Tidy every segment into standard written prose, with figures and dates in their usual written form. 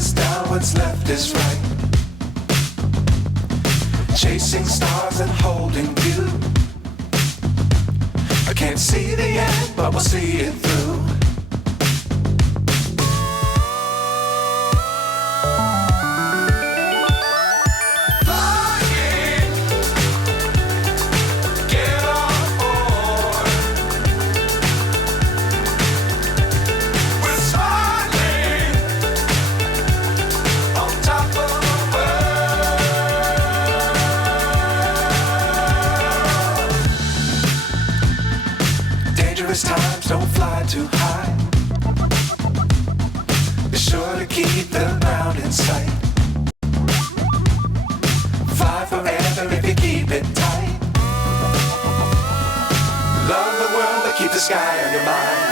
is down, what's left is right. Chasing stars and holding you. I can't see the end, but we'll see it through. Times don't fly too high. Be sure to keep the ground in sight. Fly forever if you keep it tight. Love the world but keep the sky on your mind.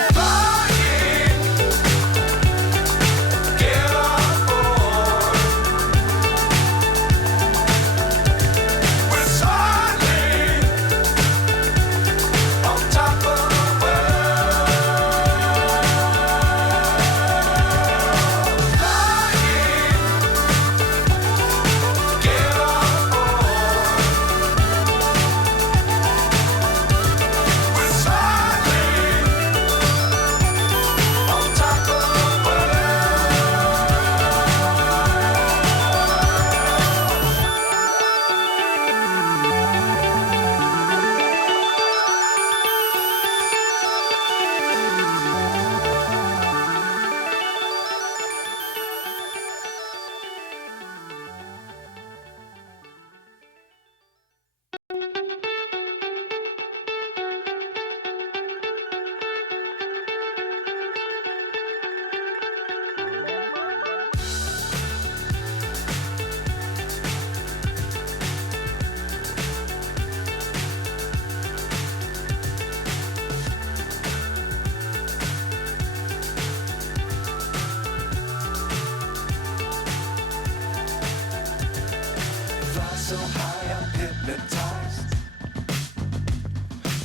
So high I'm hypnotized.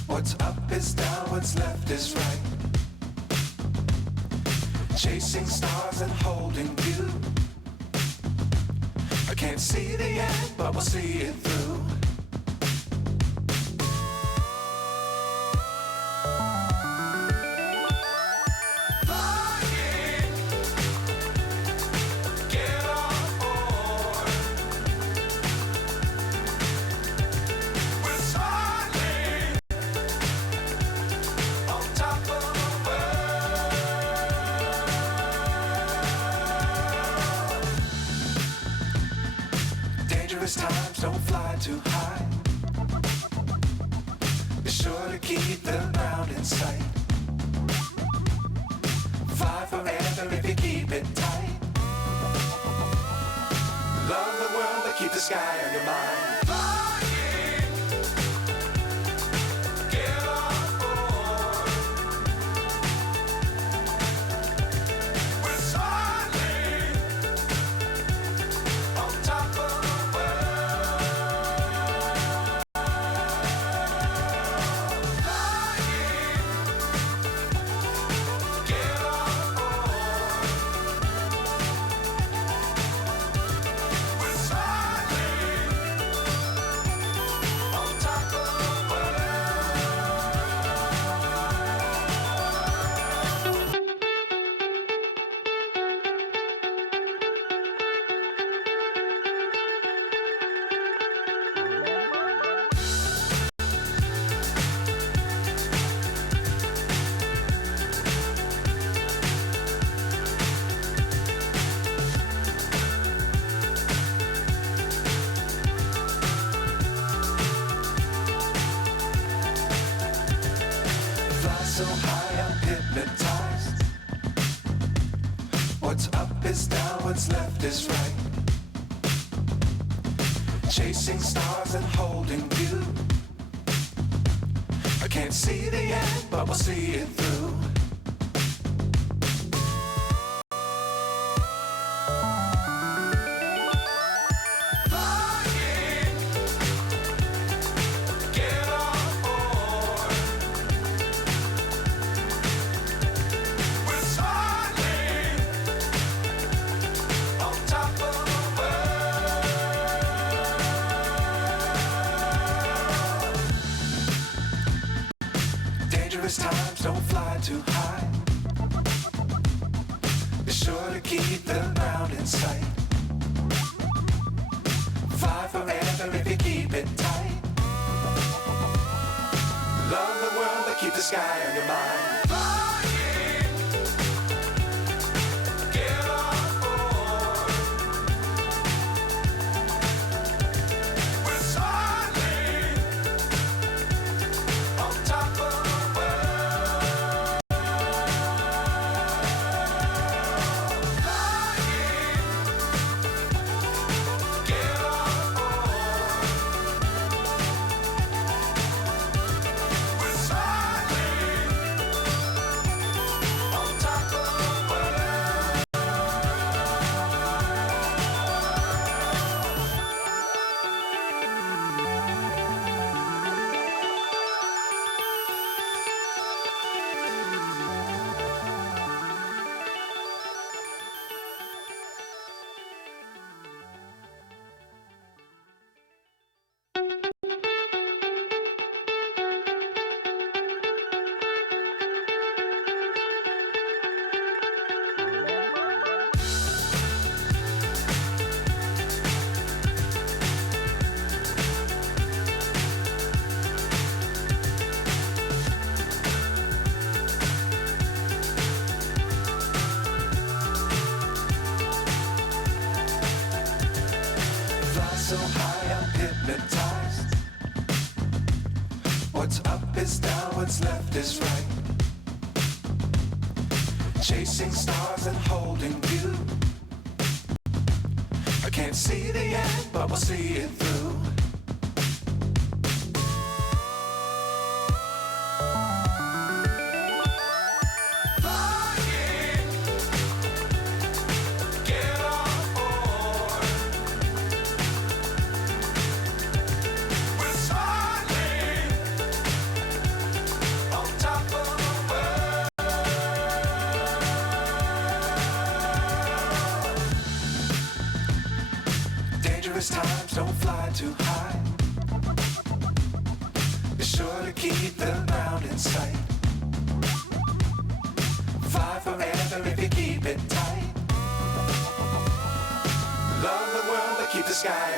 What's up is down, what's left is right. Chasing stars and holding you. I can't see the end, but we'll see it through. Times don't fly too high. Be sure to keep the ground in sight. Fly forever if you keep it tight. Love the world but keep the sky on your mind. So high I'm hypnotized. What's up is down, what's left is right. Chasing stars and holding you. I can't see the end, but we'll see it through. sure to keep the ground in sight. Fly forever if you keep it tight. Love the world but keep the sky on your mind. Flying, get on board. We're soaring on top of the world. Flying, get on board. We're soaring on top of the world. Fly so high, I'm hypnotized. What's up is down, what's left is right. Chasing stars and holding you. I can't see the end, but we'll see it through. Flying, get on board. We're soaring on top of the world. Dangerous times, don't fly too high. Be sure to keep the ground in sight. Fly forever if you keep it tight. Love the world but keep the sky